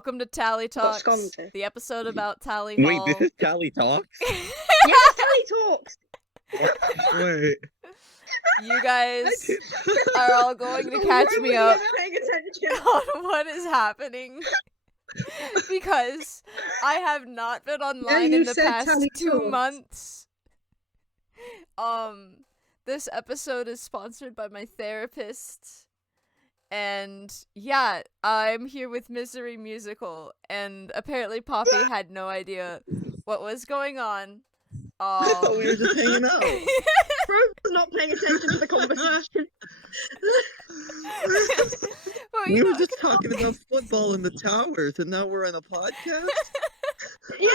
Welcome to Tally Talks, Sconte. the episode about Tally Wait, Hall. this is Tally Talks? Yes, Tally Talks! Wait. You guys are all going to catch me up Paying attention. on what is happening. Because I have not been online in the past Tally 2 Talks. months. This episode is sponsored by my therapist. And yeah, I'm here with Misery Musical, and apparently Poppy had no idea what was going on. I thought we were just hanging out. Bro was not paying attention to the conversation. Well, We you were know, just talking about football in the towers, and now we're on a podcast? Yeah,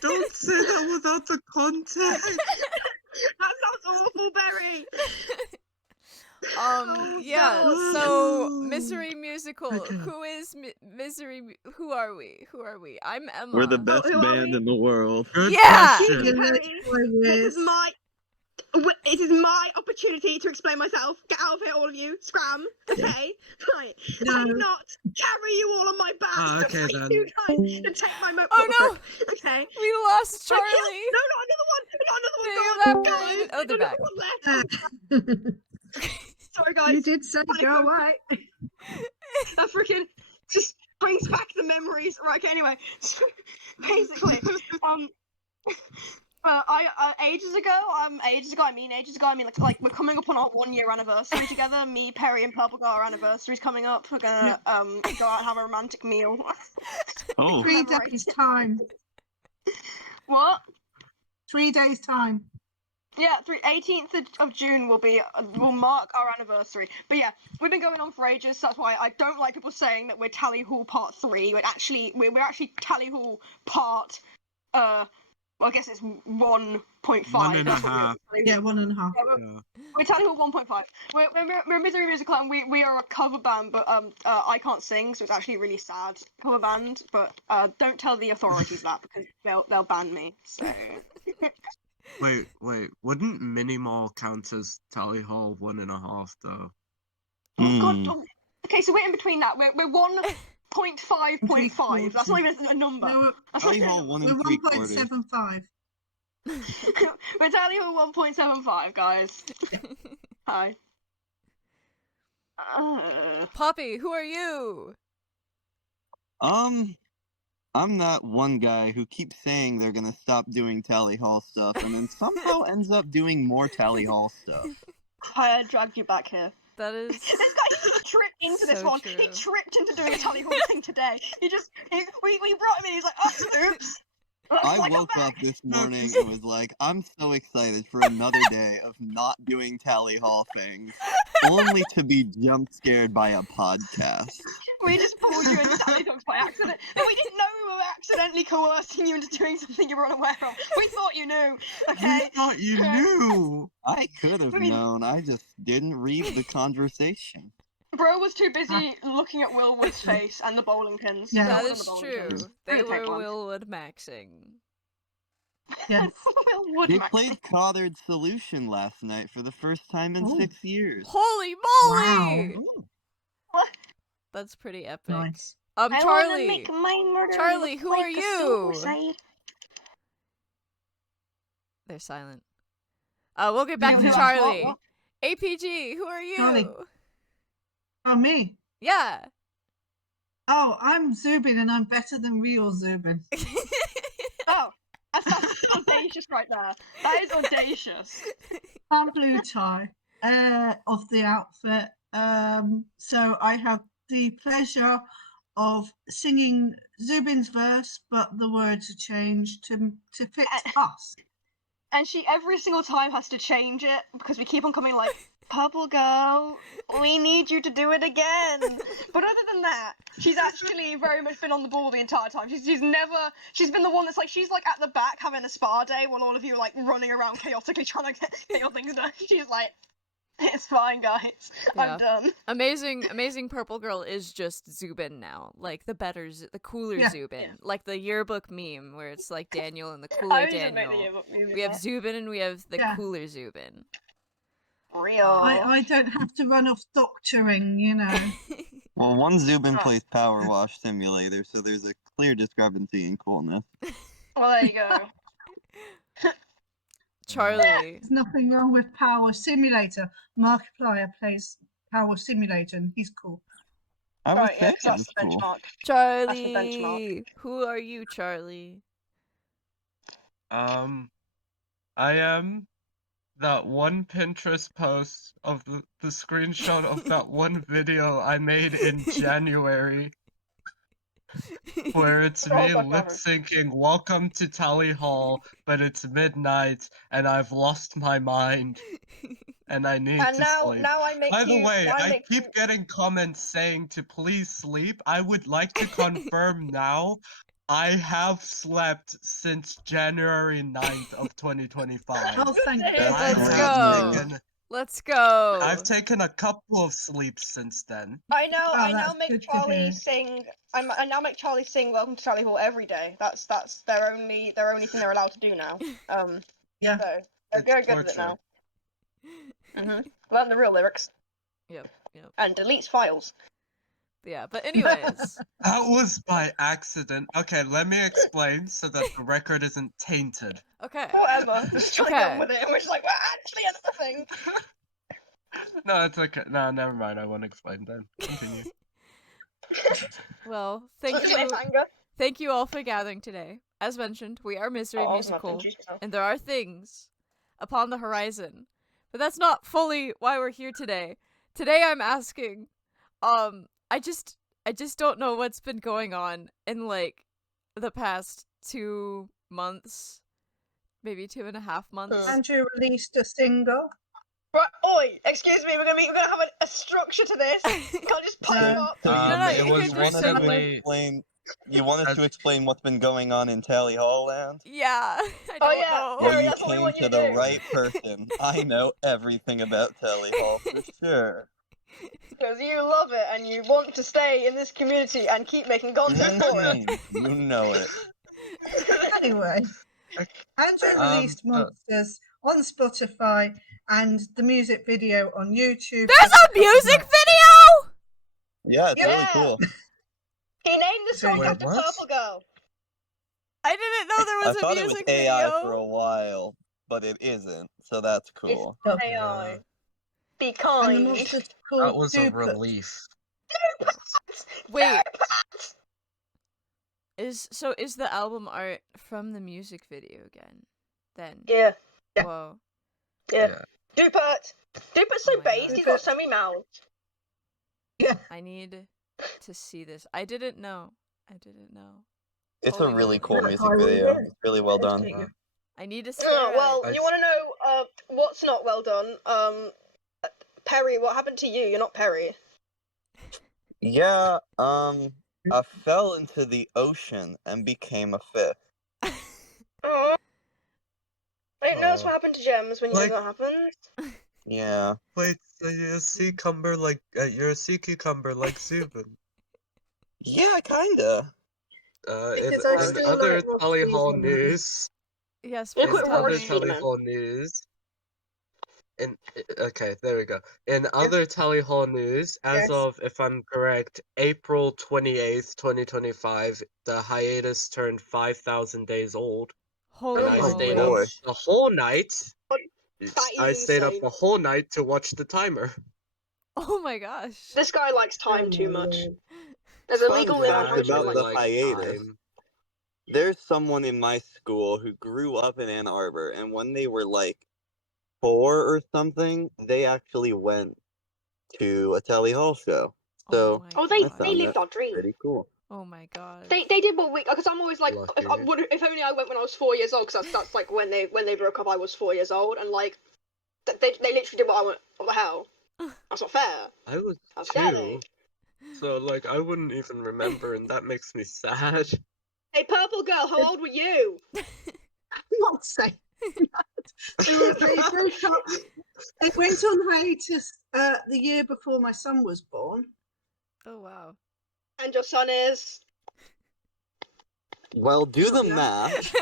Don't say that without the context. that sounds awful, Barry. yeah, God. so No. Misery Musical, Okay. who is Misery, who are we? I'm Emma. We're the best who are band we? in the world. Good Yeah! question. It is my opportunity to explain myself. Get out of here, all of you. Scram. Okay? Right. No. I did not carry you all on my back Ah, to okay, fight then. you guys to take my mo- Oh, no! Okay? We lost I killed- Charlie! No, not another one! Not another one! They God, evaporated. guys, Oh, they're back. another one left. Sorry, guys. You did say go away. That freaking just brings back the memories. Right, okay, anyway. So, basically, ages ago, I mean like we're coming up on our 1-year anniversary together. Me, Perry, and PurpleGirl, our anniversary's coming up. We're gonna go out and have a romantic meal. Oh, 3 days time. What? 3 days time. Yeah, 18th of June will mark our anniversary. But yeah, we've been going on for ages. So that's why I don't like people saying that we're Tally Hall Part 3. We're actually Tally Hall Part well, I guess it's 1.5. 1.5. Yeah, 1.5. Yeah. We're Tally Hall 1.5. We're a Misery Musical, and we are a cover band, but I can't sing, so it's actually a really sad cover band. But don't tell the authorities that, because they'll ban me. So. Wait. Wouldn't Mini Mall count as Tally Hall 1.5 though? Oh God. Okay, so we're in between that. We're 1.5.5. That's not even a number. No, That's Tally not Hall 1 we're and 3/4. 1.75. We're Tally Hall 1.75, guys. Hi. Poppy, who are you? I'm that one guy who keeps saying they're gonna stop doing Tally Hall stuff, and then somehow ends up doing more Tally Hall stuff. I dragged you back here. That is... This guy just tripped into this So one. true. He tripped into doing a Tally Hall thing today. We brought him in. He's like, oh, oops. I Like, I'm woke up back. this morning and was like, I'm so excited for another day of not doing Tally Hall things, only to be jump scared by a podcast. We just pulled you into Tally Talks by accident. And we didn't know we were accidentally coercing you into doing something you were unaware of. We thought you knew, okay? You thought you knew. I could have I mean- known, I just didn't read the conversation. Bro was too busy looking at Willwood's face and the bowling pins. Yeah. That Wasn't is the bowling true. pins. They Really take were one. Willwood maxing. Yes. Willwood They Max. played Coddard Solution last night for the first time in Oh. 6 years. Holy moly! Wow. What? That's pretty epic. Nice. I wanna Charlie. make my murder Charlie, look who like are a you? suicide. They're silent. We'll get back Yeah, to yeah. Charlie. What? APG, who are you? Charlie. Oh, me? Yeah. Oh, I'm Zubin, and I'm better than real Zubin. Oh, that's audacious right there. That is audacious. I'm blue tie of the outfit. So I have the pleasure of singing Zubin's verse, but the words are changed to fit us. And she every single time has to change it because we keep on coming like, PurpleGirl, we need you to do it again. But other than that, she's actually very much been on the ball the entire time. She's been the one that's like, she's like at the back having a spa day while all of you are like running around chaotically trying to get your things done. She's like, it's fine, guys. Yeah. I'm done. Amazing Purple Girl is just Zubin now. Like the cooler Yeah. Zubin. Yeah. like the yearbook meme where it's like Daniel and the I cooler was gonna make the Daniel. yearbook movie We have that. Zubin and we have the Yeah. cooler Zubin. Real. I don't have to run off doctoring, you know. Well, one Zubin plays Power Wash Simulator, so there's a clear discrepancy in coolness. Well, there you go. Charlie. There's nothing wrong with Power Simulator. Markiplier plays Power Simulator, and he's cool. I was Right, yeah, saying 'cause that's it's the cool. benchmark. Charlie. Who are you, Charlie? I am that one Pinterest post of the screenshot of that one video I made in January where it's Oh, me fuck lip ever. syncing "Welcome to Tally Hall," but it's midnight and I've lost my mind and I need And to now, sleep. now I make By the you. way, now I I make keep you. getting comments saying to please sleep. I would like to confirm now. I have slept since January 9th of 2025. Oh, thank Good to hear. God. I Let's have go. taken Let's go. I've taken a couple of sleeps since then. I now, Oh, I now that's make good to Charlie hear. sing. I now make Charlie sing "Welcome to Charlie Hall" every day. That's their only thing they're allowed to do now. Yeah. So they're It's very good at it torture. now. Learn the real lyrics Yep. and deletes files. Yeah, but anyways. That was by accident. Okay, let me explain so that the record isn't tainted. Okay. Whatever. Just trying to get on Okay. with it. And we're just like, we're actually anything. No, it's okay. No, never mind. I won't explain then. Continue. Well, thank you. Cliffhanger. Thank you all for gathering today. As mentioned, we are Misery Oh, Musical, nothing, yourself. and there are things upon the horizon. But that's not fully why we're here today. Today I'm asking, I just don't know what's been going on in like the past 2 months, maybe 2.5 months. Andrew released a single. Right, oi! Excuse me. We're gonna have a structure to this. You can't just pipe No. up. So No, you, you you could want just us sing to like- explain? You want us to explain what's been going on in Tally Hall Land? Yeah, I Oh, don't yeah. know. Well, you that's what we came want you to to the do. right person. I know everything about Tally Hall for sure. Because you love it and you want to stay in this community and keep making content for it. You know it. Anyway, Andrew released Monsters on Spotify and the music video on YouTube. There's just a couple music months video! Yeah, it's really Yeah. cool. He named the song Wait, after what? PurpleGirl. I didn't know there I was a thought it was music AI video. for a while, but it isn't, so that's cool. ago. AI. Be And the kind. monster's That called was a Duplicate. relief. Wait, is the album art from the music video again? Then. Yeah. Yeah. Whoa. Yeah. Dupert. Dupert's so Oh my based. God. He's got so many mouths. Yeah. I need to see this. I didn't know. It's Holy a really moly. cool That's music why we're video. here. It's really well done. Educate I need to stare Oh, at well, it. you want to know what's not well done? Perry, what happened to you? You're not Perry. Yeah, I fell into the ocean and became a fish. Oh. I didn't notice Oh. what happened to Gems when you Like- knew what happened. Yeah. Wait, so you're a sea cucumber like Zubin. Yeah, kinda. Because I In still other like Tally Hall Roxy's news, Yes, Yeah, please quit tell other roasting me. Tally man. Hall news. Okay, there we go. In other Tally Hall news, as Yes. of, if I'm correct, April 28th, 2025, the hiatus turned 5,000 days old. Holy And I Oh, stayed moly. boy. up the whole night. That I is stayed up insane. the whole night to watch the timer. Oh my gosh. This guy likes time too much. There's a Fun legal limit on fact how much you about like. the like hiatus. time. There's someone in my school who grew up in Ann Arbor, and when they were like 4 or something, they actually went to a Tally Hall show. So my Oh, I God. found lived that our dream. pretty cool. Oh my god. They did what we, because I'm always like, Lucky. if only I went when I was 4 years old, because that's like when they broke up, I was 4 years old, and like they literally did what I went. What the hell? That's not fair. I was How dare 2. they? So, like, I wouldn't even remember, and that makes me sad. Hey, PurpleGirl, how old were you? not saying that. They broke up. They went on hiatus the year before my son was born. Oh wow. And your son is? Well, do the math.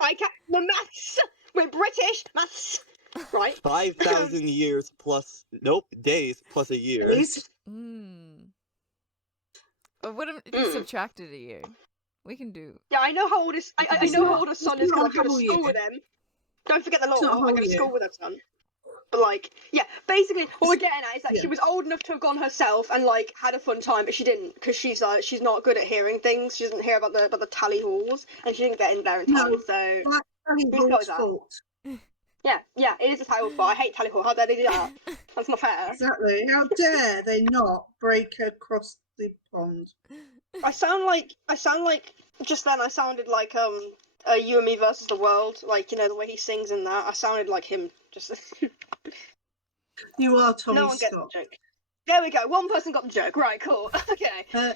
I can't. The maths. We're British. Maths. Right. 5,000 years plus, nope, days plus a year. He's Mm. wouldn't it be Mm. subtracted a year? We can do. Yeah, I know how old his. I It's know not- how old his son it's is because not I go to a whole school year. with him. Don't forget the It's not a law. I whole go to year. school with her son. But like, yeah, basically, what we're getting at is that Yeah. she was old enough to have gone herself and like had a fun time, but she didn't because she's not good at hearing things. She doesn't hear about the tally halls, and she didn't get in there in time. No, So that's Tally Whose Hall's that? fault. yeah, it is a tally hall fault. I hate tally hall. How dare they do that? That's not fair. Exactly. How dare they not break across the pond? I sound like just then. I sounded like You and Me versus the World. Like the way he sings in that. I sounded like him. Just You are Tommy no one gets Scott. the joke. There we go. One person got the joke. Right, cool. Okay.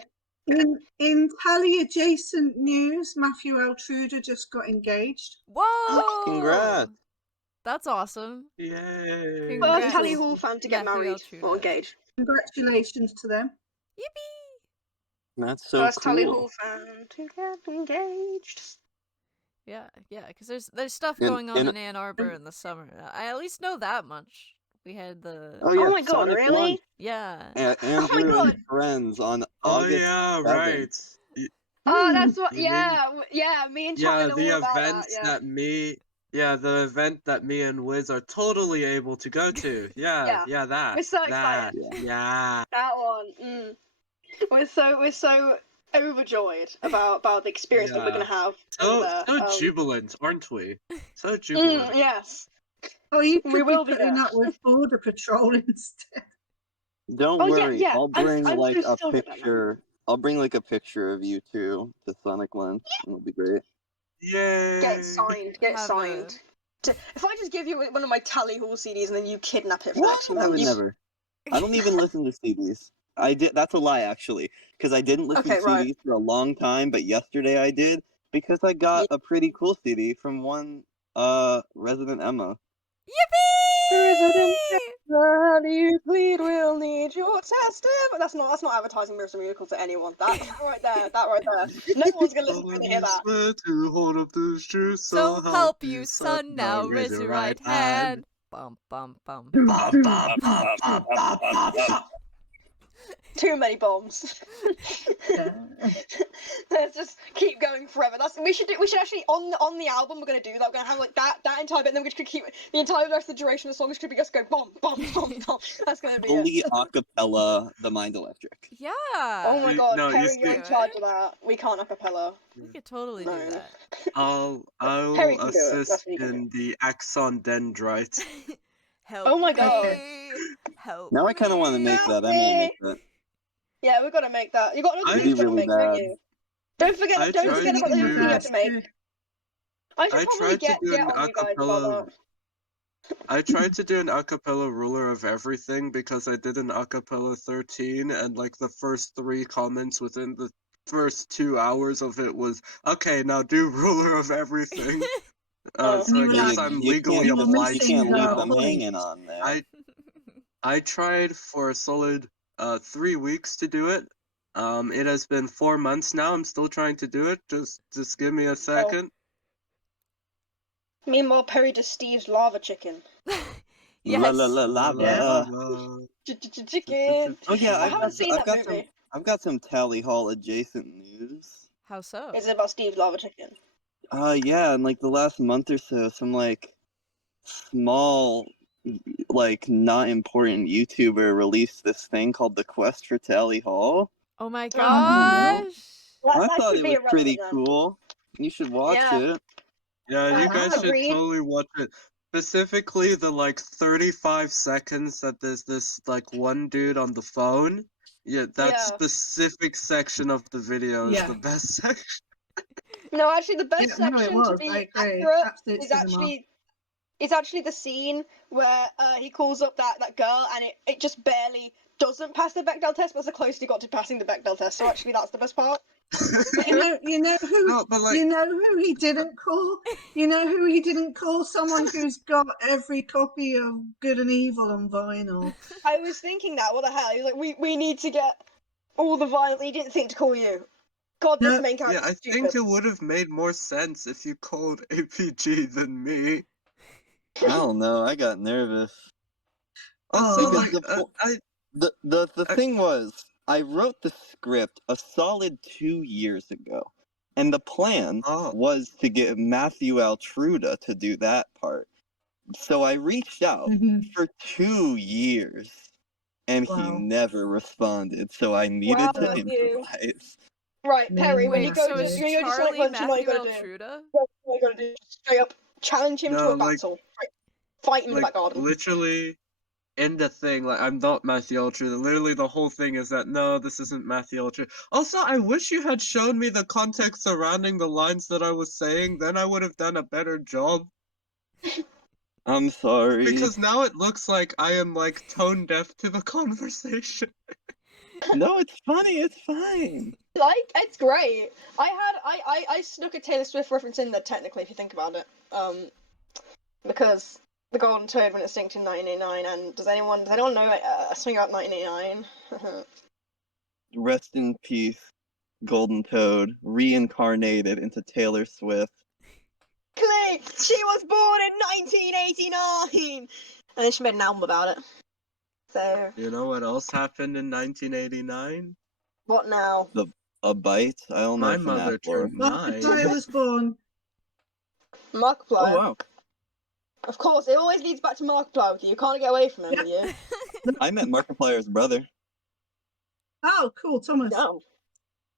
In Tally adjacent news, Matthew Altruder just got engaged. Whoa! Congrats. That's awesome. Yay! First Congrats, Tally Hall fan to get Matthew married Altruda. or engaged. Congratulations to them. Yippee! That's so First cool. Tally Hall fan to get engaged. Yeah, because there's stuff And- going on and- in Ann Arbor in the summer. I at least know that much. We had the Oh yeah, Oh my god, Sonic really? One. yeah. Andrew God. and friends on Oh August yeah, 7th. right. Oh, that's what. You mean- Yeah. Me and Charlie Yeah, know the all about event that. Yeah. the event that me and Wiz are totally able to go to. Yeah. Yeah, that. We're so that. excited. Yeah. That one. We're so overjoyed about the experience that we're gonna have over there. So jubilant, aren't we? So jubilant. Yes. Oh, you We could will be be putting there. up with Border Patrol instead. Don't Oh, yeah, worry, yeah. I'll bring I'm like so a stoked about that. picture. I'll bring like a picture of you two to Sonic Lunch. It'll be great. Yay. Get it signed. Get it Have signed. If I just give you one of my Tally Hall CDs and then you kidnap it for the What? next few I would months. never. I don't even listen to CDs. I did. That's a lie, actually, because I didn't listen Okay, to right. CDs for a long time. But yesterday I did because I got a pretty cool CD from one resident Emma. Resident Yippee! Emma, you plead, we'll need your testament. That's not advertising Mirrors and Miracles to anyone. That right there. No one's gonna listen to hear that. Swear to hold up the truth, So help you, son. Now raise your right hand. Bum bum bum. Too many bombs. Let's just keep going forever. We should actually on the album we're gonna do that. We're gonna have like that entire bit, and then we're just gonna keep the entire rest of the duration of the song is gonna be just go bomb bomb bomb bomb. That's gonna be Fully it. acapella, The Mind Electric. Yeah. Oh my god, No, you Perry, you're see- in charge of that. We can't acapella. We could totally No. do that. I'll Harry can do it. assist That's what he can in the axon dendrite. Help Oh my god. me. Help Now I kind of want to me. make that. I'm gonna make that. Yeah, we've got to make that. You got another I'd thing be to really make, don't bad. you? Don't forget I about tried the to new do thing you have to make. I should I probably tried to get do an on you guys about acapella. I tried to do an acapella ruler of everything because I did an acapella 13, and like the first 3 comments within the first 2 hours of it was, okay, now do ruler of everything. Oh. So I You guess were- I'm you legally can't, obliged you can't to leave now. them point. hanging on there. I tried for a solid 3 weeks to do it. It has been 4 months now. I'm still trying to do it. Just give me a second. Meanwhile, Perry does Steve's lava chicken. Yes. La la la lava. Chicken. Oh yeah, I haven't seen I've that got movie. I've got some Tally Hall adjacent news. How so? Is it about Steve's lava chicken? Yeah, in like the last month or so, some like small, like not important YouTuber released this thing called the Quest for Tally Hall. Oh my no. gosh. I That thought should it be was pretty irrelevant then. cool. You should watch Yeah. it. Yeah, you guys should Agreed. totally watch it. Specifically, the like 35 seconds that there's this like one dude on the phone. Yeah, that Yeah. specific section of the video is Yeah. the best section. No, actually, the best Yeah, no, it section to was. be I agree. accurate Absolute is cinema. actually the scene where he calls up that girl and it just barely doesn't pass the Bechdel test, but it's the closest he got to passing the Bechdel test. So actually, that's the best part. You know who No, but like, you know who he didn't call? You know who he didn't call? Someone who's got every copy of Good and Evil on vinyl. I was thinking that. What the hell? He was like, we need to get all the violence. He didn't think to call you. God, this No. main character yeah, I is think stupid. it would have made more sense if you called APG than me. I don't know. I got nervous. Also, Oh. like, Because I the I- thing was, I wrote the script a solid 2 years ago, and the plan Oh. was to get Matthew Altruda to do that part. So I reached out Mhm. for 2 years, and he Wow. never responded, so I needed to Wow, you. improvise. Right, Perry, when you Wait, go so to is when you go to Sonic Charlie Punch, you know what you Matthew gotta do. Altruda? What you gotta do. Straight up challenge him to No, a like- battle. Right. Fight him in the Like, back garden. literally, in the thing, like, I'm not Matthew Altruda. Literally, the whole thing is that, no, this isn't Matthew Altruda. Also, I wish you had shown me the context surrounding the lines that I was saying, then I would have done a better job. I'm sorry. Because now it looks like I am, like, tone deaf to the conversation. No, it's funny, it's fine. Like, it's great. I snuck a Taylor Swift reference in there technically, if you think about it. Because the Golden Toad when it synced in 1989, and does anyone know something about 1989? Rest in peace, Golden Toad, reincarnated into Taylor Swift. Click! She was born in 1989! And then she made an album about it. So, You know what else happened in 1989? what now? A bite? I don't know My if an mother apple or- turned 9. Markiplier was born. Markiplier. Oh wow. Of course, it always leads back to Markiplier with you. You can't get away from him, with you. I met Markiplier's brother. Oh, cool, Thomas. No.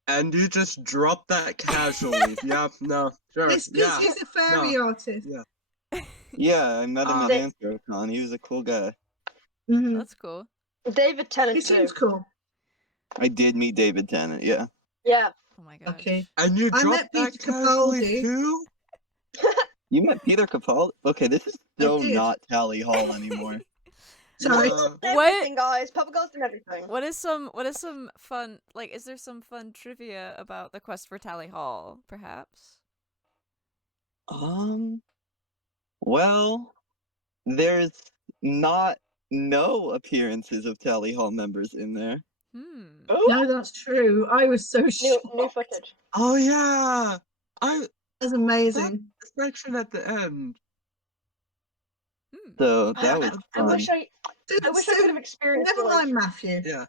And you just dropped that casually. Yeah, no, sure. It's because Yeah. he's a fairy artist. Yeah. Yeah, I met him at They- AnthroCon. He was a cool guy. Mhm. That's cool. David He Tennant too. seems cool. I did meet David Tennant, yeah. Yeah. Oh my gosh. Okay. And you I dropped met that Peter casually Capaldi. too? You met Peter Capaldi? Okay, this is so did. not Tally Hall anymore. Sorry. Yeah. Everything, guys. PurpleGirl's done everything. What is some fun, like, is there some fun trivia about the quest for Tally Hall, perhaps? Well, there's not no appearances of Tally Hall members in there. Ooh, No, that's true. I was so new shocked. footage. Oh yeah. That's amazing. Section at the end. So I, that was I wish fun. I wish I could have experienced Never it, like, mind, Matthew. Yeah.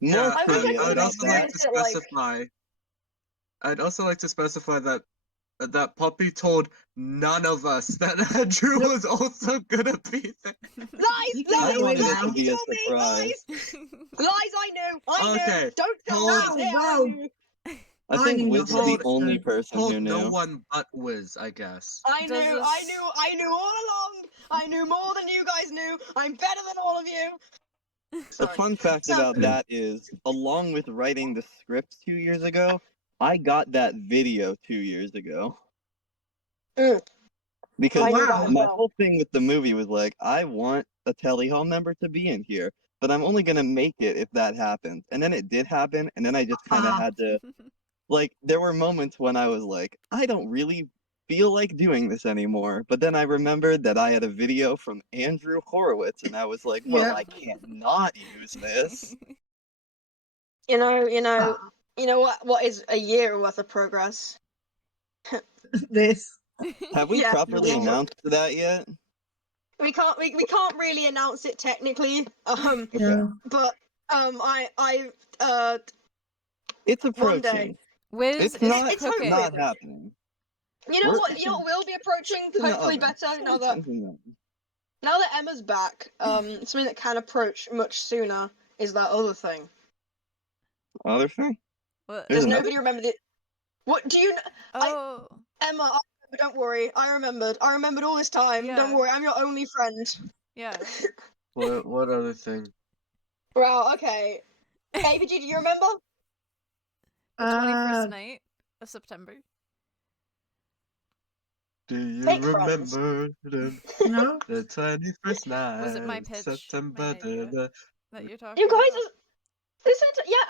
More I wish I trivia could have about also like that. to experienced it, like- specify. I'd also like to specify that Poppy told none of us that Andrew was also gonna be there. Lies, You I can't lies, wait wanted it now. to be a told me, surprise. lies, I knew, Okay, don't tell told- me, Wow. I knew. I I think knew Wiz is nothing, the only so- person who Told no knew. one but Wiz, I guess. I Does knew, this- I knew all along. I knew more than you guys knew. I'm better than all of you. The Sorry. fun fact So- about that is, along with writing the script 2 years ago, I got that video 2 years ago. Mm. Because I knew that Wow. as my well. whole thing with the movie was like, I want a Telly Hall member to be in here, but I'm only gonna make it if that happens. And then it did happen, and then I just kind of Ah. had to, like, there were moments when I was like, I don't really feel like doing this anymore. But then I remembered that I had a video from Andrew Horowitz, and I was like, well, Yeah. I can't not use this. You know Ah, what is a year worth of progress? this. Have we Yeah, properly yeah. announced that yet? We can't really announce it technically. Yeah. But I It's One day. approaching. Wiz It's is not cooking. not happening. you know We're- what will be approaching In the hopefully oven. better now that Emma's back. Something that can approach much sooner is that other thing. Other thing? What? There's Does another- nobody remember the? What do you? Oh, Emma, don't worry. I remembered. I remembered all this time. Yeah. Don't worry. I'm your only friend. yeah. What other thing? Well, okay. Baby G, do you remember? The 21st Uh, night of September. Do you Fake friends. remember the no. 21st night? Was it my pitch? September My idea? the That you're talking You guys, about?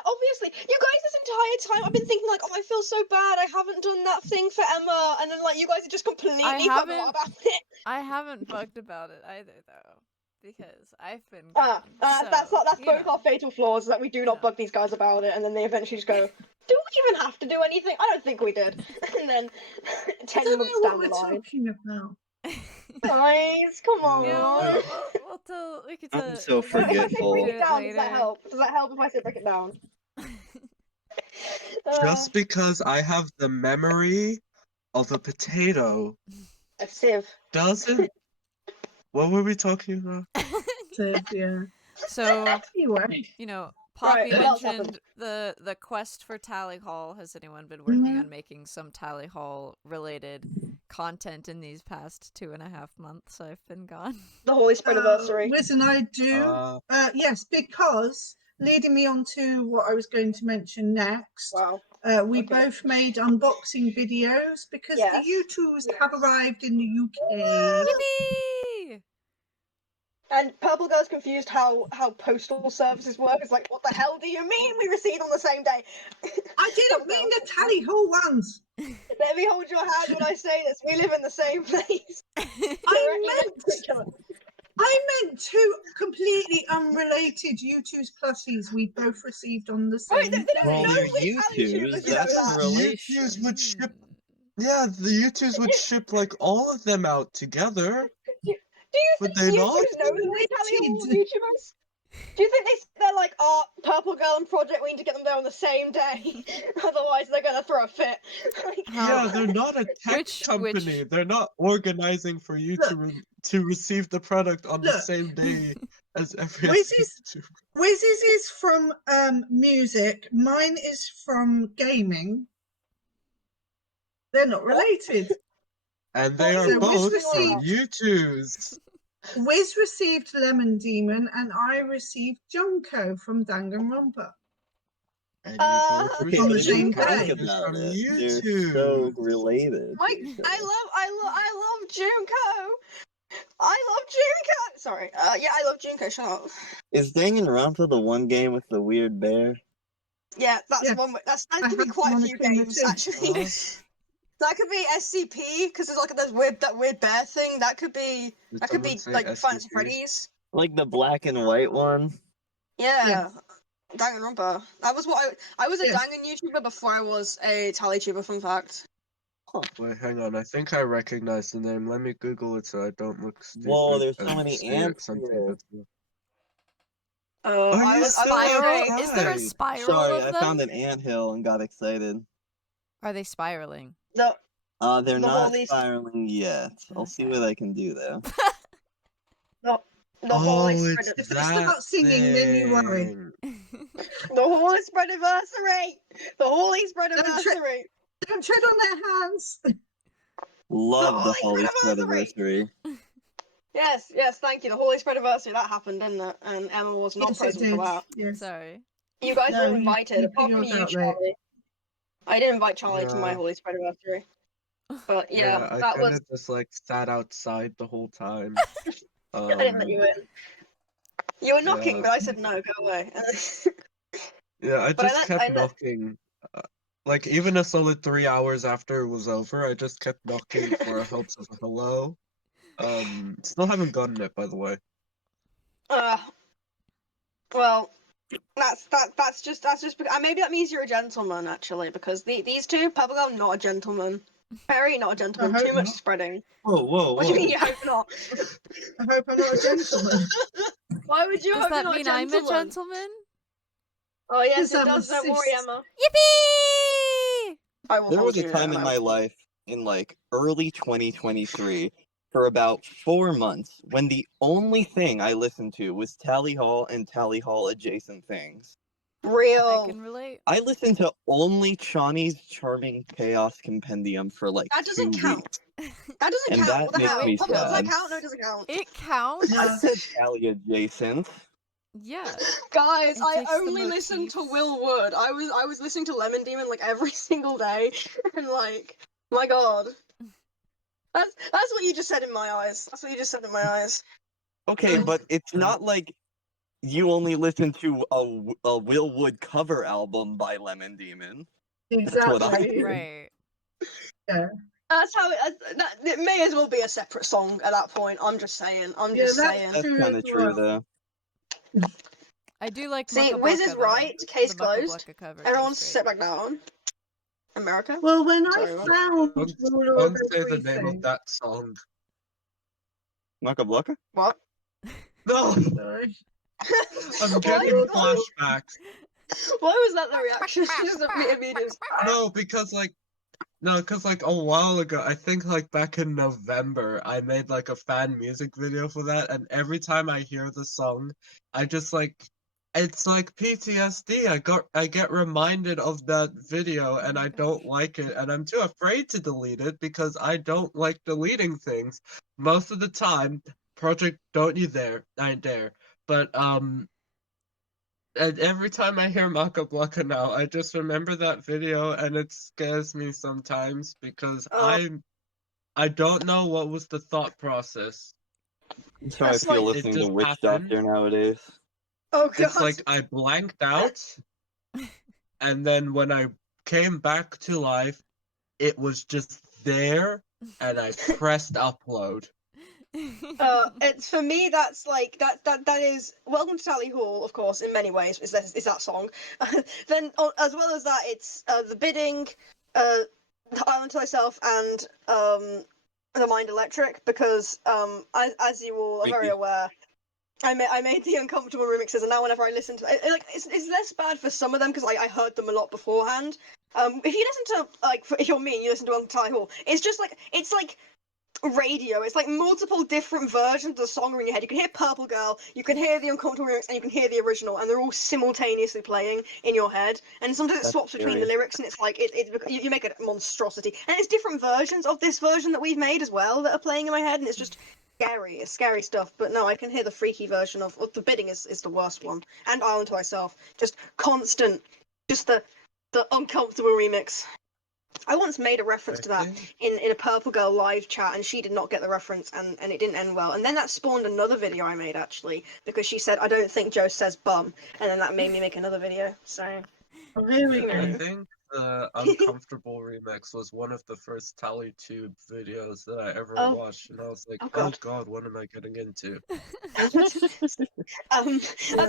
obviously, you guys. This entire time, I've been thinking like, oh, I feel so bad. I haven't done that thing for Emma, and then like, you guys are just completely forgot haven't- about it. I haven't bugged about it either, though, because I've been. That's gone, that's you both know. our fatal flaws, that we do not Yeah. bug these guys about it, and then they eventually just go, do we even have to do anything? I don't think we did. And then I 10 don't months know down what the we're line. talking about. Guys, come on. Yeah, we'll tell. We could tell. I'm so If I say forgetful. break do it down, does that later. help? Does that help if I say break it down? Just because I have the memory of a potato A sieve. doesn't. What were we talking about? Yeah. So, Anyway. you know, Poppy Right, what else mentioned the quest for Tally Hall. Has anyone been working on making some Tally Hall related content in these past 2.5 months I've been gone? The Holy Spreadiversary. Wiz and I do. Yes, because leading me on to what I was going to mention next. Wow. We Okay. both made unboxing videos because Yes. the U2s have arrived in the UK. Yippee! And PurpleGirl's confused how postal services work. It's like, what the hell do you mean we received on the same day? I didn't mean the Tally Hall ones. Let me hold your hand when I say this. We live in the same place. I meant two completely unrelated U2s plushies we both received on the same Right, they don't Well, know they're we're Tally U2s. tubers, you know That's that. a relation. U2s would ship. Yeah, the U2s would ship like all of them out together. Do you Would think they YouTubers not? know that we're Tally Hall YouTubers? Do you think they're like, oh, PurpleGirl and Project, we need to get them there on the same day, otherwise they're gonna throw a fit. Like, Yeah, they're not a tech Which- company. They're not organizing for you to receive the product on the Look. same day as every other Wiz's YouTuber. Wiz's is from music. Mine is from gaming. They're not related. And they Well, are so Wiz both received- from U2s. Wiz received Lemon Demon, and I received Junko from Danganronpa. And you Uh, both Okay, On but the if you same think day. about from it, YouTube. they're so related. Mike, to each I other. love Junko. I love Junko. Sorry. Yeah, I love Junko. Shut up. Is Danganronpa the one game with the weird bear? Yeah, that's Yeah. one. That I could be have quite a one few between the games two. actually. That could be SCP because there's like that weird bear thing. That could be like Fancy Freddy's. Like the black and white one? Yeah. Danganronpa. That was what I was a Yeah. Dangan YouTuber before I was a Tally tuber. Fun fact. Wait, hang on. I think I recognize the name. Let me Google it so I don't look stupid. Whoa, there's so and many say ants something here. that's not- I you was still Spiral? outside? Is there a spiral Sorry, of I them? found an anthill and got excited. Are they spiraling? the They're The not holy- spiraling yet. I'll see what I can do though. the Holy Oh, Spread. it's If they that start singing, then you worry. thing. The Holy Spreadiversary. The Holy Spreadiversary. Don't tread on their hands. Love the Holy Holy Spreadiversary. Spreadiversary. Yes, thank you. The Holy Spreadiversary, that happened, didn't it? And Emma was not Yes, it present for did. that. Yes. Sorry. You guys No, were you invited, apart from figured you, out late. Charlie. I didn't invite Charlie to my Yeah. Holy Spreadiversary. But yeah, I that kind was. of just like sat outside the whole time. I didn't let you in. You were knocking, yeah. but I said no, go away. Yeah, I But I just let- kept I let- knocking. Like even a solid 3 hours after it was over, I just kept knocking for a hopes of a hello. Still haven't gotten it, by the way. Well, that's just maybe that means you're a gentleman actually, because these two, PurpleGirl, not a gentleman. Perry, not a gentleman. I hope Too much not. spreading. Whoa, whoa, What do you mean whoa. you hope not? I hope I'm not a gentleman. Why would you Does hope that you're not mean a I'm a gentleman? gentleman? Oh yes, Because it I'm does. a Don't worry, cis. Emma. Yippee! I will There hold was a you, time in Emma. my life in like early 2023 for about 4 months when the only thing I listened to was Tally Hall and Tally Hall adjacent things. I Real. can relate. I listened to only Chani's Charming Chaos Compendium for like That doesn't 2 count. weeks. That doesn't And count. that What the makes hell? me Does that sad. count? No, it doesn't count. It counts. I said Tally adjacent. Yeah. Guys, It I takes the only listened to motifs. Will Wood. I was listening to Lemon Demon like every single day, and like, my god, that's what you just said in my eyes. That's what you just said in my eyes. Okay, but it's not like you only listen to a Will Wood cover album by Lemon Demon. That's what I Exactly. hear. Right. That's how it may as well be a separate song at that point. I'm just saying. That's That's true kind as of true, well. though. I do like See, Mucka Wiz Bucka, is though. right. Case The Mucka closed. Bucka cover Everyone is great. sit back down. America. Well, when I Sorry, what? found Don't, Ruler don't of say the name of Everything, that song. Maka Blocka? What? No, Sorry. I'm Why? getting Why? flashbacks. Why was that the reaction? Just immediate. No, because like a while ago, I think like back in November, I made like a fan music video for that, and every time I hear the song, I just like it's like PTSD. I get reminded of that video and my I gosh. don't like it, and I'm too afraid to delete it because I don't like deleting things. Most of the time, Project Don't You Dare, I dare. But and every time I hear Maka Blocka now, I just remember that video and it scares me sometimes because I don't know what was the thought process. That's how I That's feel like, It listening to just Witch happened. Doctor nowadays. oh It's god. like I blanked out and then when I came back to life, it was just there and I pressed upload. It's for me. That's like that is Welcome to Tally Hall, of course. In many ways, is that song. Then, as well as that, it's the bidding, the Island to Myself, and the Mind Electric. Because as you all are very Freaky. aware, I made the uncomfortable remixes, and now whenever I listen to like it's less bad for some of them because I heard them a lot beforehand. If you listen to like if you're me, and you listen to Welcome to Tally Hall, it's just like it's like radio. It's like multiple different versions of the song are in your head. You can hear Purple Girl, you can hear the uncomfortable remix, and you can hear the original, and they're all simultaneously playing in your head. And sometimes it That's swaps between the scary. lyrics, and it's like you make a monstrosity. And it's different versions of this version that we've made as well that are playing in my head, and it's just scary. It's scary stuff. But no, I can hear the freaky version of the bidding is the worst one, and Island to Myself, just constant, just the uncomfortable remix. I once made a reference to that in a Purple Girl live chat, and she did not get the reference, and it didn't end well. And then that spawned another video I made, actually, because she said, I don't think Joe says bum, and then that made me make another video, so... Oh, here we You go. I know. think the Uncomfortable remix was one of the first TallyTube videos that I ever Oh, watched, and I was like, oh oh god. god, what am I getting into? That's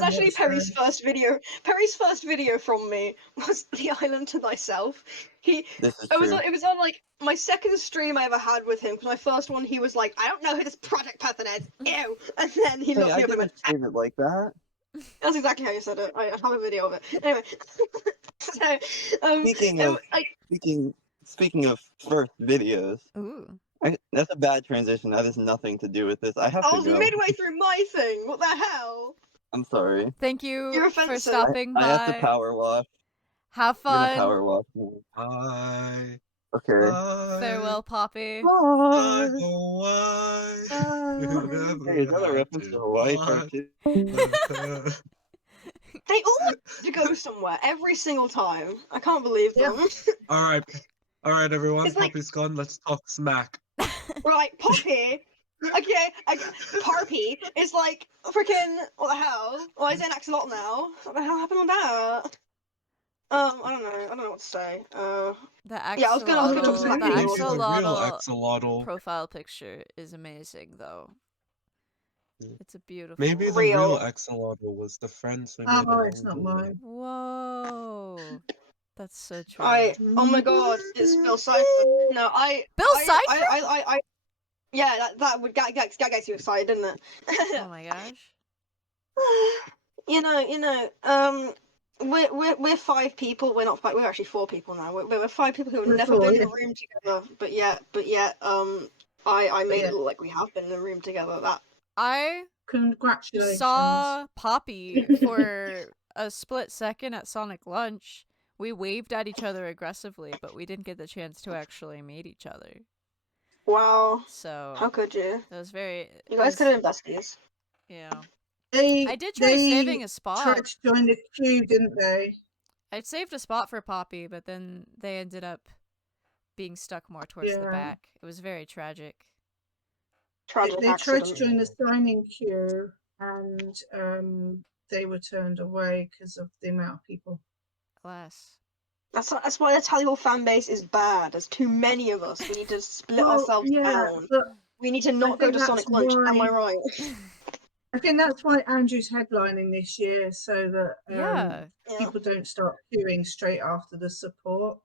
actually Perry's first video. Perry's first video from me was The Island to Thyself. This is It true. was on like my second stream I ever had with him, because my first one he was like, I don't know who this project person is, ew, and then he Hey, looked I me up and didn't went, say it like that. that's exactly how you said it. I have a video of it. Anyway, so Speaking it, of speaking of first videos, Ooh. that's a bad transition. That has nothing to do with this. I have I to was go. midway through my thing. What the hell? I'm sorry. Thank you You're for offensive. stopping I have to by. power wash. Have I'm gonna fun. power wash. Bye. Okay. Bye. Farewell, Poppy. Bye, Bye. Hawaii. Bye. Never Hey, is that a had reference to to Hawaii bye. cartoon? They all want to go somewhere every single time. I can't believe them. Alright, everyone, It's like, Poppy's gone, let's talk smack. right, Poppy. Okay, Parpy is like freaking. What the hell? Well, he's in Axolotl now. What the hell happened with that? I don't know. I don't know what to say. The Yeah, I was gonna talk axolotl, smack the to you. Maybe the real axolotl axolotl. profile picture is amazing, though. It's a beautiful. Maybe the Real. real axolotl was the friends we made Oh, along it's not the way. mine. Whoa, that's so true. Oh my god, it's Bill Cipher. No, Bill Cipher? Yeah, that would get you excited, didn't it? Oh my gosh. We're 5 people. We're not 5. We're actually 4 people now. We're 5 people who have We're never 4, been in yeah. a room together. But yet, I made it look like we have been in a room together. That I Congratulations. saw Poppy for a split second at Sonic Lunch. We waved at each other aggressively, but we didn't get the chance to actually meet each other. wow. So How could you? that was very. You guys could have been besties. Yeah. They, I did try saving a spot. tried to join the queue, didn't they? I saved a spot for Poppy, but then they ended up being stuck more towards the Yeah. back. It was very tragic. Tragic They tried to accident. join the signing queue, and they were turned away because of the amount of people. Alas. That's why the Tally Hall fan base is bad. There's too many of us. We need to split ourselves down. But We need to not go think to that's Sonic Lunch. Am I why- right? I think that's why Andrew's headlining this year, so that Yeah. Yeah. people don't start queuing straight after the support.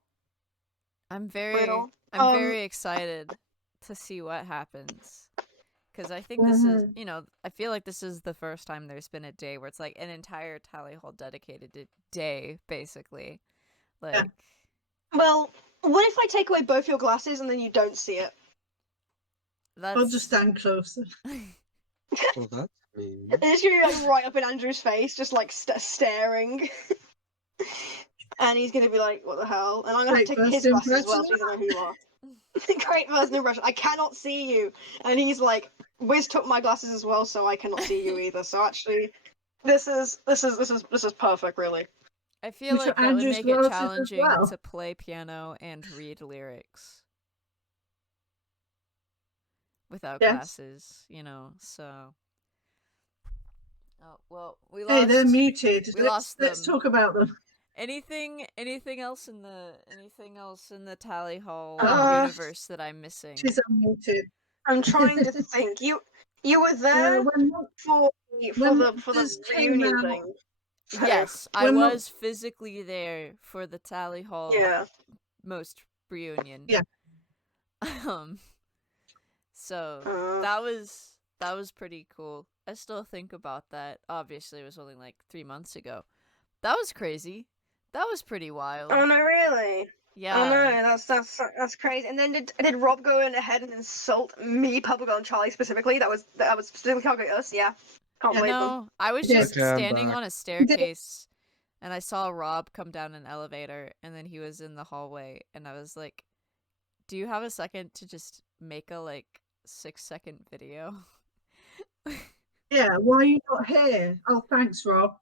I'm very Real. I'm very excited to see what happens. because I think this is, Mhm. I feel like this is the first time there's been a day where it's like an entire tally hall dedicated to day, basically. Yeah. Like, Well, what if I take away both your glasses and then you don't see it? I'll just that's. stand closer. Well, that's mean. It's gonna be like right up in Andrew's face, just like staring. And he's gonna be like, "What the hell?" And I'm gonna have to Great take first his glasses as well, impression. so he doesn't know who you are. Great first impression. I cannot see you, and he's like, "Wiz took my glasses as well, so I cannot see you either." So actually, this is perfect, really. I feel We took like that would Andrew's make it glasses as challenging well. to play piano and read lyrics without Yes. glasses, so. Oh, well, we Hey, they're lost. muted. We Let's lost them. talk about them. Anything else in the Tally Hall Uh, universe that I'm missing? She's unmuted. I'm trying to think. You were there when for when the Monsters came reunion out, thing. So, Yes, I when was physically there for the Tally Hall yeah. most reunion. Yeah. Um so Uh, that was pretty cool. I still think about that. Obviously it was only like 3 months ago. That was crazy. That was pretty wild. oh no, really? Yeah. Oh no, that's crazy. And then did Rob go in ahead and insult me, PurpleGirl, and Charlie specifically? That was specifically target us. Yeah, can't blame them. No, I was Yeah. just Okay, I'm standing back. on a staircase and I saw Rob come down an elevator and then he was in the hallway and I was like, "Do you have a second to just make a like 6-second video?" Yeah, why are you not here? Oh, thanks, Rob.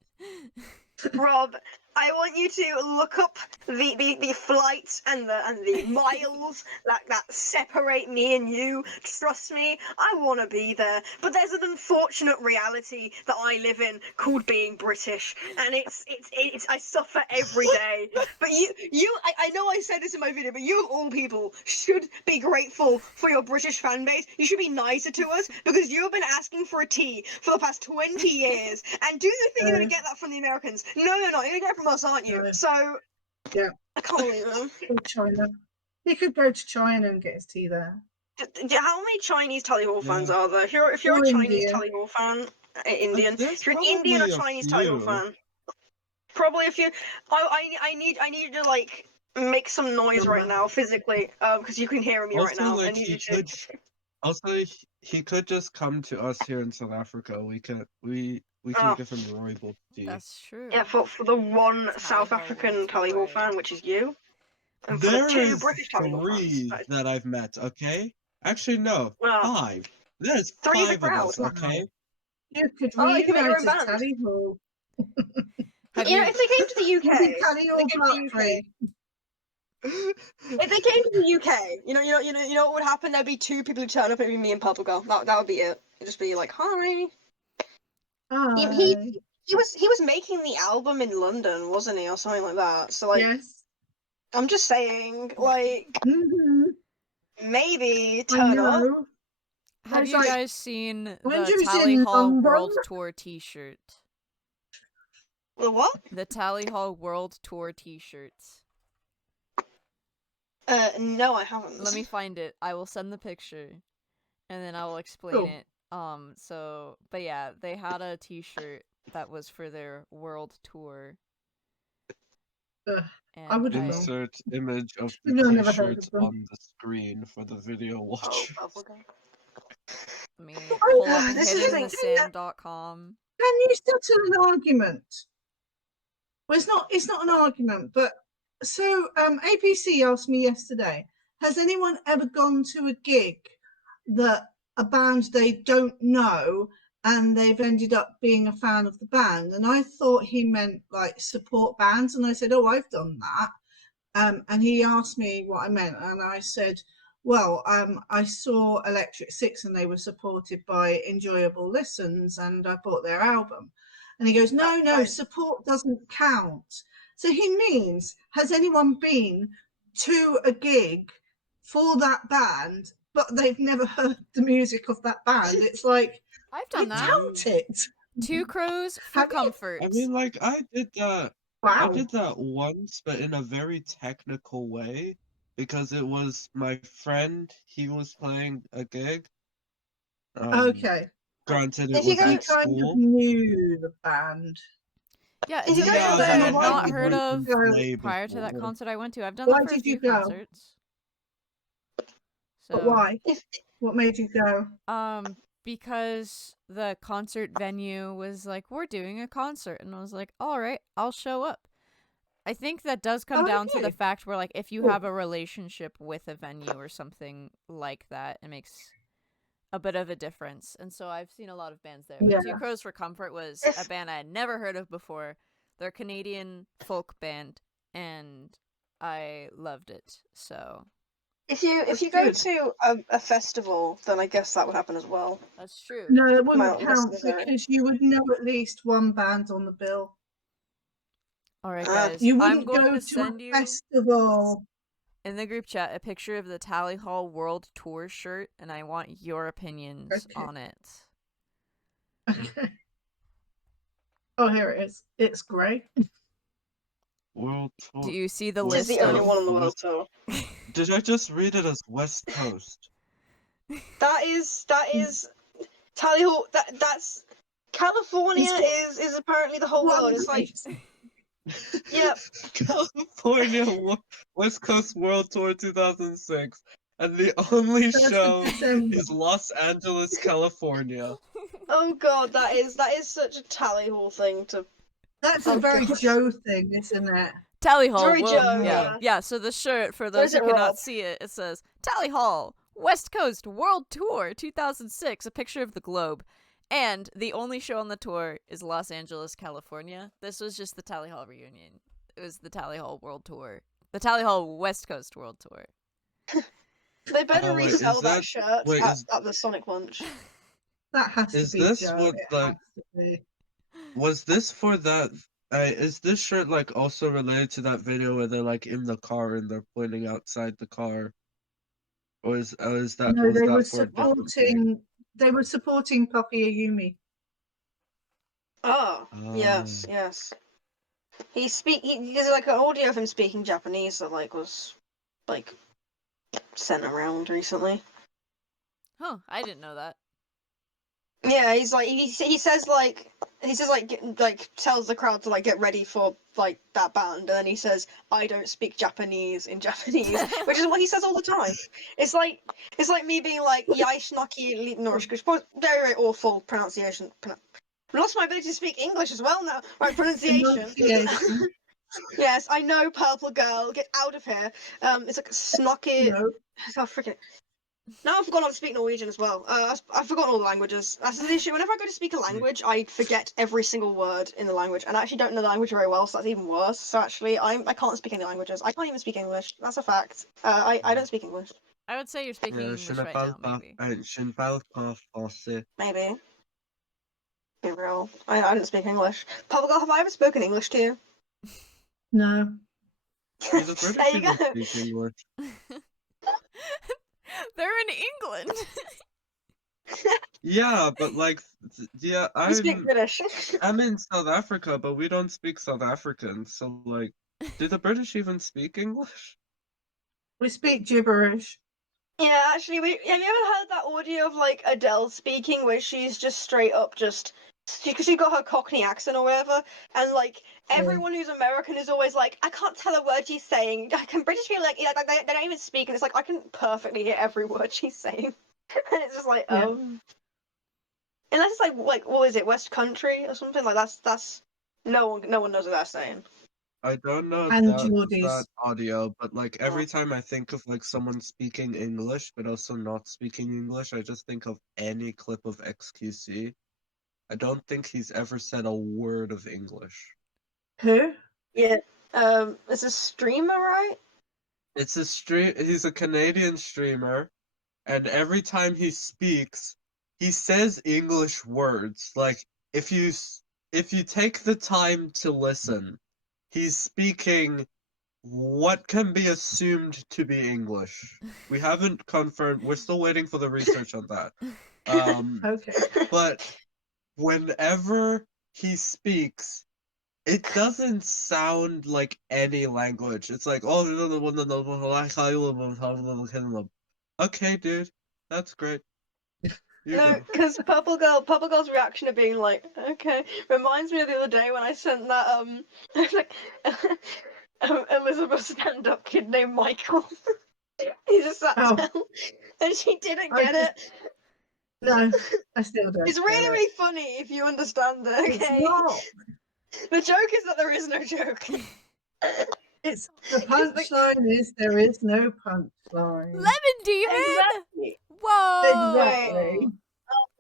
Rob, I want you to look up the flights and the miles that separate me and you. Trust me, I want to be there. But there's an unfortunate reality that I live in called being British, and it's I suffer every day. But I know I said this in my video, but you of all people should be grateful for your British fan base. You should be nicer to us because you have been asking for a tea for the past 20 years. And do you think you're gonna get that from the Americans? No, you're not. You're gonna get it from us, aren't you? No. So Yeah. I can't believe them. Or China. He could go to China and get his tea there. How many Chinese Tally Hall fans Yeah. are there? If you're Or a Chinese India. Tally Hall fan, Indian. There's If you're an Indian or probably a Chinese Tally Hall few. fan, probably if you. I need you to like make some noise right now physically, because you can hear me right Also, now. I like need you he to. could. Also, he could just come to us here in South Africa. We can Oh, give him royalty. That's true. yeah, for the one Tally South Hall African World Tally Hall Tour. fan, which is you, and for the There 2 is British Tally Hall fans. 3 that I've met. Okay, actually no, Well, 5. There's 3 is a 5 of crowd. us. Okay. You could Oh, you can make your reunite own a band. Tally Hall. Have You know, you if they came to the UK, Maybe Tally if Hall they came to the UK, Blackberry. if they came to the UK, you know what would happen? There'd be 2 people who turn up. It'd be me and PurpleGirl. That would be it. It'd just be like, hi. He, he Hi. he was making the album in London, wasn't he, or something like that? So like, Yes. I'm just saying, like, maybe I turn up. know. have It's you like, guys seen when the you was Tally in Hall London. World Tour t-shirt? The what? The Tally Hall World Tour t-shirts. No, I haven't. Let me find it. I will send the picture and then I will explain Cool. it. But yeah, they had a t-shirt that was for their world tour. Ugh, And I would have gone. Insert image of the No, never heard t-shirt of them. on the screen for the video Oh, watch. PurpleGirl. let me pull up This is the thing. hiddeninthesand.com. Can you settle an argument? Well, it's not an argument, but so APC asked me yesterday, has anyone ever gone to a gig that a band they don't know and they've ended up being a fan of the band? And I thought he meant like support bands, and I said, oh, I've done that. And he asked me what I meant, and I said, well, I saw Electric Six and they were supported by Enjoyable Listens, and I bought their album. And he goes, no, Right. support doesn't count. So he means, has anyone been to a gig for that band, but they've never heard the music of that band? It's like, I've I done that. doubt it. 2 crows for Have you? comfort. I mean, like I did that. I Wow. did that once, but in a very technical way, because it was my friend. He was playing a gig, Okay. Granted, it If you was go- You at kind of school. knew the band. Yeah, If it's you go a band to that I the- had why not did heard you of go? prior to that concert I went to. I've done Why that for a did you few go? concerts. But So, why? If What made you go? because the concert venue was like, we're doing a concert, and I was like, all right, I'll show up. I think that does come down to the Okay. fact where, like, if you Cool. have a relationship with a venue or something like that, it makes a bit of a difference. And so I've seen a lot of bands there. Yeah. But Two Crows for Comfort was a If- band I had never heard of before. They're a Canadian folk band, and I loved it. So if you That's go good. to a festival, then I guess that would happen as well. that's true. No, it Well, wouldn't count necessary. because you would know at least one band on the bill. All right, Ah. guys. You I'm wouldn't going go to to send a you festival. in the group chat a picture of the Tally Hall World Tour shirt, and I want your opinions Okay. on it. Okay. Oh, here it is. It's grey. World Do Tour. you see the West This is list the only of one on the world tour. Did I just read it as West Coast? That is Tally Hall. That's California is apparently the whole world. It's like, yeah, California West Coast World Tour 2006, and the only show is Los Angeles, California. oh god, that is such a Tally Hall thing to. That's Oh, a very God. Joe thing, isn't it? Tally Hall. Very Well, Joe, yeah. yeah. So the shirt, for Or those is who it cannot Rob? see it, it says Tally Hall West Coast World Tour 2006. A picture of the globe, and the only show on the tour is Los Angeles, California. This was just the Tally Hall reunion. It was the Tally Hall World Tour, the Tally Hall West Coast World Tour. They better Oh, wait, resell is that that- shirt wait, at, is- at the Sonic Lunch. That has Is to be this Joe. what, It like- has to be. Was this for that? Is this shirt like also related to that video where they're like in the car and they're pointing outside the car? Or is that No, was they that were for a different thing? supporting. They were supporting Poppy Ayumi. Oh, yes, Oh. yes. There's like an audio of him speaking Japanese that like was like sent around recently. Huh? I didn't know that. Yeah, he's like he says like tells the crowd to like get ready for like that band, and then he says I don't speak Japanese in Japanese, which is what he says all the time. It's like me being like Yaishnaki Norishkush, very very awful pronunciation. I lost my ability to speak English as well now. Right, pronunciation. Pronunciation. Yes, I know, Purple Girl. Get out of here. It's like snocky. No. Oh, freaking. Now I've forgotten how to speak Norwegian as well. I've forgotten all the languages. That's the issue. Whenever I go to speak a language, I forget every single word in the language, and I actually don't know the language very well, so that's even worse. So actually, I can't speak any languages. I can't even speak English. That's a fact. I don't speak English. I would say you're speaking Yeah, English right now, maybe. je ne parle pas français. Maybe. Be real. I don't speak English. Purple Girl, have I ever spoken English to you? No. Do the British There you even go. speak English? They're in England. Yeah, but like, yeah, I speak British. I'm in South Africa, but we don't speak South African. So like, do the British even speak English? We speak gibberish. Yeah, actually, have you ever heard that audio of like Adele speaking where she's just straight up just because she got her Cockney accent or whatever, and like everyone who's American is always like, I can't tell a word she's saying. Can British people like, yeah, they don't even speak, and it's like I can perfectly hear every word she's saying, and it's just like, Yeah. unless it's like what is it, West Country or something like that's no one knows what they're saying. I don't know And that Geordies. audio, but like every time I think of like someone speaking English but also not speaking English, I just think of any clip of XQC. I don't think he's ever said a word of English. Who? Yeah, it's a streamer, right? It's a stream. He's a Canadian streamer, and every time he speaks, he says English words. Like if you take the time to listen, he's speaking what can be assumed to be English. We haven't confirmed. We're still waiting for the research on that. Okay. But whenever he speaks, it doesn't sound like any language. It's like, oh, okay, dude, that's great. You go. because Purple Girl's reaction of being like, okay, reminds me of the other day when I sent that like Elizabeth stand-up kid named Michael. He just sat Oh. down, and she didn't I get just- it. No, I still don't. It's get really, it. really funny if you understand it. It's Okay. not. The joke is that there is no joke. It's the punchline is there is no punchline. Lemon Demon. Exactly. Whoa. Exactly.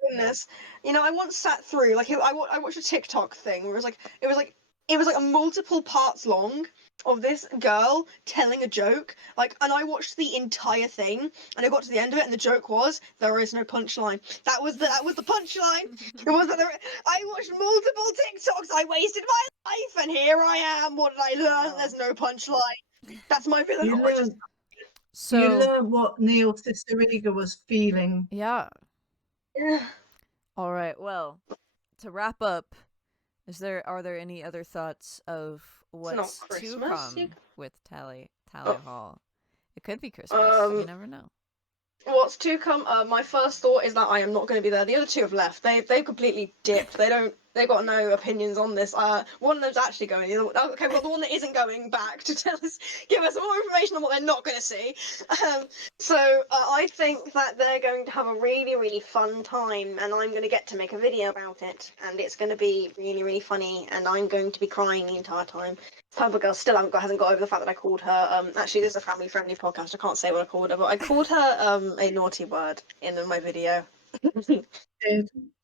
Goodness. You know, I once sat through like I watched a TikTok thing where it was like a multiple parts long of this girl telling a joke, like, and I watched the entire thing, and I got to the end of it, and the joke was there is no punchline. That was the punchline. It was that I watched multiple TikToks. I wasted my life, and here I am. What did I learn? There's no punchline. That's my villain You origin. learn. You So learn what Neil Cicierega was feeling. yeah. Yeah. All right. Well, to wrap up, are there any other thoughts of what's to Christmas, come you- with Tally Hall? It could be Christmas. You never know. What's to come? My first thought is that I am not going to be there. The other two have left. They've completely dipped. They've got no opinions on this. One of them's actually going. Okay, we've got the one that isn't going back to give us more information on what they're not going to see. So I think that they're going to have a really, really fun time, and I'm going to get to make a video about it, and it's going to be really, really funny, and I'm going to be crying the entire time. PurpleGirl still hasn't got over the fact that I called her. Actually, this is a family-friendly podcast. I can't say what I called her, but I called her a naughty word in my video.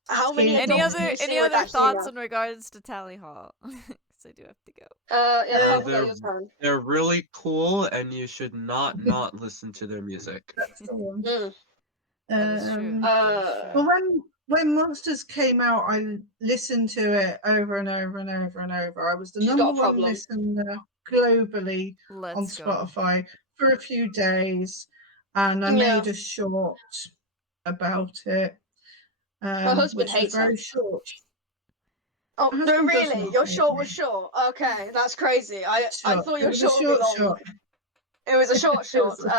How many Any adults can you see other with that thoughts humor? in regards to Tally Hall? Because I do have to go. Yeah, Uh, PurpleGirl, they're your turn. they're really cool, and you should not listen to their music. That's the one. Mm. That is true. Well, when Monsters came out, I listened to it over and over and over and over. I was the She's got number a one problem. listener globally on Let's go. Spotify for a few days, and I Yeah. made a short about it, Her husband which was hates her. very short. Oh, My no, husband does really? not Your hate short me. was short. Okay, that's crazy. I Short. thought It your was a short would be long. short. It was a short. It was It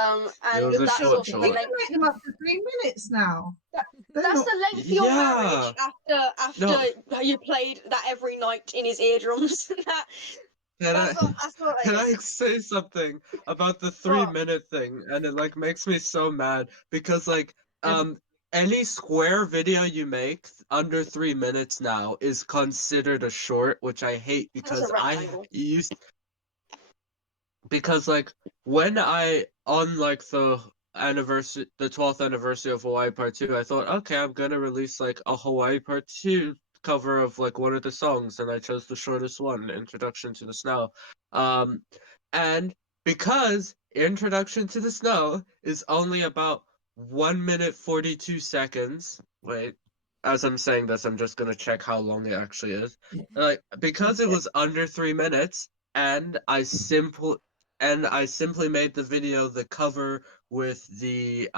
And was a that's short sort of short. We the can length. make them up to 3 minutes now. They're That's not- the length of your Yeah. marriage after No. you played that every night in his eardrums. Can I, That's what can it I is. say something about the What? 3-minute thing? And it like makes me so mad because like Yeah. any square video you make under 3 minutes now is considered a short, which I hate That's because a I rectangle. used because like when I on like the 12th anniversary of Hawaii Part 2, I thought, okay, I'm gonna release like a Hawaii Part 2 cover of like one of the songs, and I chose the shortest one, Introduction to the Snow. And because Introduction to the Snow is only about 1 minute 42 seconds. Wait, as I'm saying this, I'm just gonna check how long it actually is. Like because it was under 3 minutes, and I simply made the video the cover with the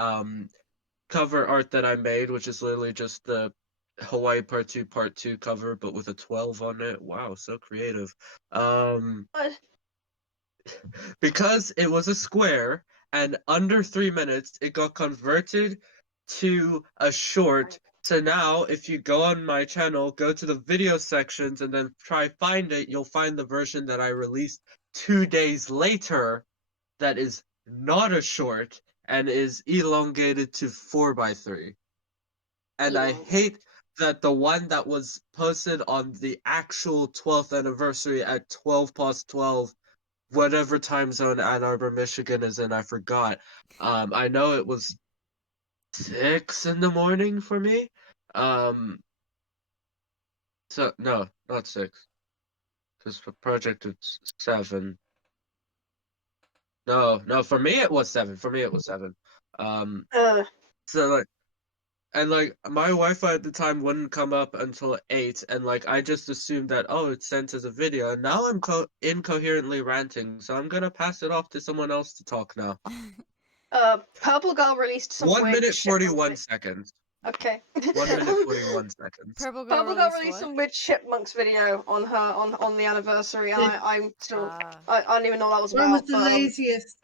cover art that I made, which is literally just the Hawaii Part 2 cover, but with a 12 on it. Wow, so creative. Because it was a square and under 3 minutes, it got converted to a short. So now, if you go on my channel, go to the video sections and then try find it, you'll find the version that I released 2 days later that is not a short and is elongated to 4x3. And I hate that the one that was posted on the actual 12th anniversary at 12 past 12, whatever time zone Ann Arbor, Michigan is in, I forgot. I know it was 6 in the morning for me. So no, not 6. Because for project it's 7. No, for me it was 7. For me it was 7. So like, and like my Wi-Fi at the time wouldn't come up until 8, and like I just assumed that, oh, it's sent as a video, and now I'm incoherently ranting, so I'm gonna pass it off to someone else to talk now. PurpleGirl released some 1 weird minute shit 41 seconds. Okay. 1 minute 41 seconds. PurpleGirl released some weird chipmunks video on the anniversary, and I'm still I don't even know what that was One was about. the But, laziest.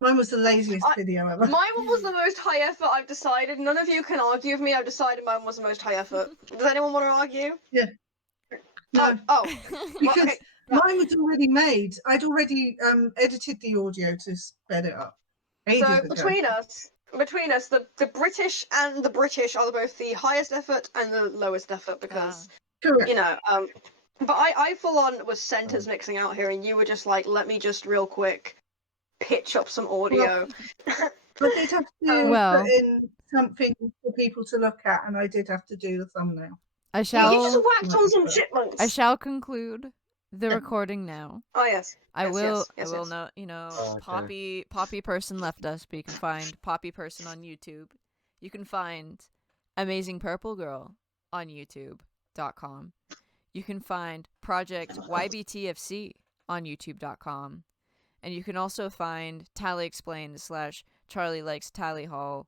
Mine was the laziest I- video ever. My one was the most high effort, I've decided. None of you can argue with me. I've decided mine was the most high effort. Does anyone want to argue? No, Oh. because okay. Right. mine was already made. I'd already edited the audio to sped it up ages So ago. between us, the British and the British are both the highest effort and the lowest effort because Correct. you know. But I full on was sentence mixing out here, and you were just like, let me just real quick pitch up some audio. I did have to Well. put in something for people to look at, and I did have to do the thumbnail. I You just shall whacked on some chipmunks. I shall conclude the recording now. Oh yes. I Yes, will yes, I will yes. know, you know, Oh, okay. Poppy person left us, but you can find Poppy person on YouTube. You can find Amazing Purple Girl on youtube.com. You can find Project Y.B.T.F.C on youtube.com. And you can also find Tally Explained / CharlieLikesTallyHall,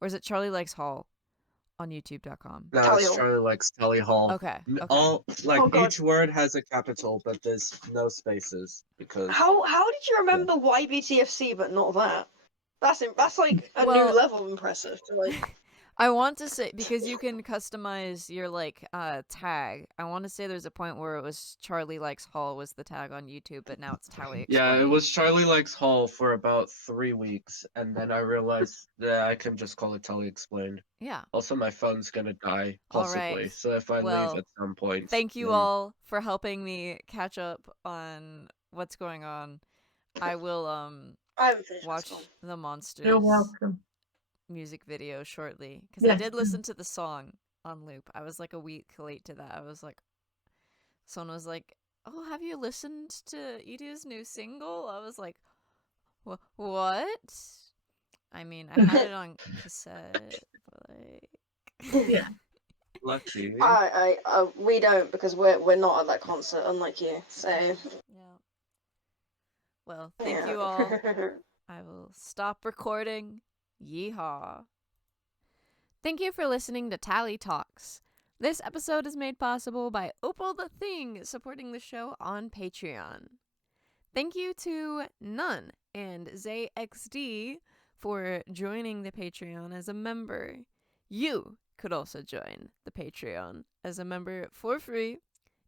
or is it Charlie Likes Hall on youtube.com? No, Tally it's Hall. CharlieLikesTallyHall. Okay. All Oh, God. each word has a capital, but there's no spaces because How did you remember Y.B.T.F.C but not that? That's like a Well- new level of impressive. Like, I want to say, because you can customize your tag. I want to say there's a point where it was Charlie Likes Hall was the tag on YouTube, but now it's Tally Explained. yeah, it was Charlie Likes Hall for about 3 weeks, and then I realized that I can just call it Tally Explained. Yeah. Also, my phone's gonna die All possibly, right. so if I Well, leave at some point, Thank you then- all for helping me catch up on what's going on. I will I haven't finished my watch song. the Monsters You're welcome. music video shortly, because I Yes. did listen to the song on loop. I was like a week late to that. I was like, someone was like, "Oh, have you listened to Idu's new single?" I was like, "What?" I mean, I had it on cassette, but like, Yeah. Lucky. We don't because we're not at that concert, unlike you. So yeah. Well, thank you all. I will stop recording. Yeehaw. Thank you for listening to Tally Talks. This episode is made possible by Opal the Thing, supporting the show on Patreon. Thank you to Nun and ZayXD for joining the Patreon as a member. You could also join the Patreon as a member for free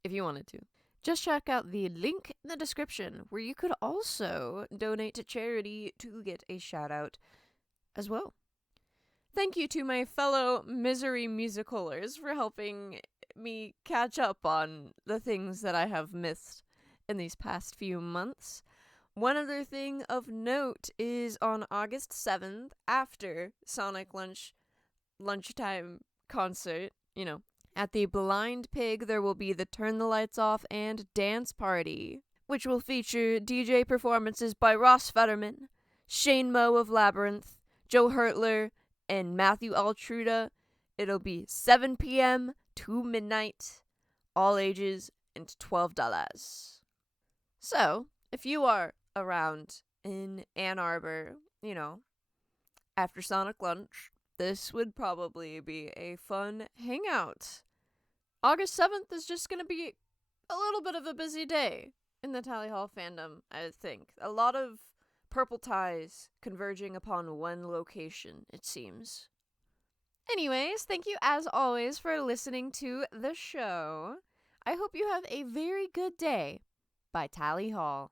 if you wanted to. Just check out the link in the description where you could also donate to charity to get a shout out as well. Thank you to my fellow Misery musicalers for helping me catch up on the things that I have missed in these past few months. One other thing of note is on August 7th, after Sonic lunchtime concert, at the Blind Pig, there will be the Turn the Lights Off and Dance Party, which will feature DJ performances by Ross Fetterman, Shane Moe of Labyrinth, Joe Hertler, and Matthew Altruda. It'll be 7 p.m. to midnight, all ages, and $12. So, if you are around in Ann Arbor, after Sonic Lunch, this would probably be a fun hangout. August 7th is just going to be a little bit of a busy day in the Tally Hall fandom, I think. A lot of purple ties converging upon one location, it seems. Anyways, thank you as always for listening to the show. I hope you have a very good day. By Tally Hall.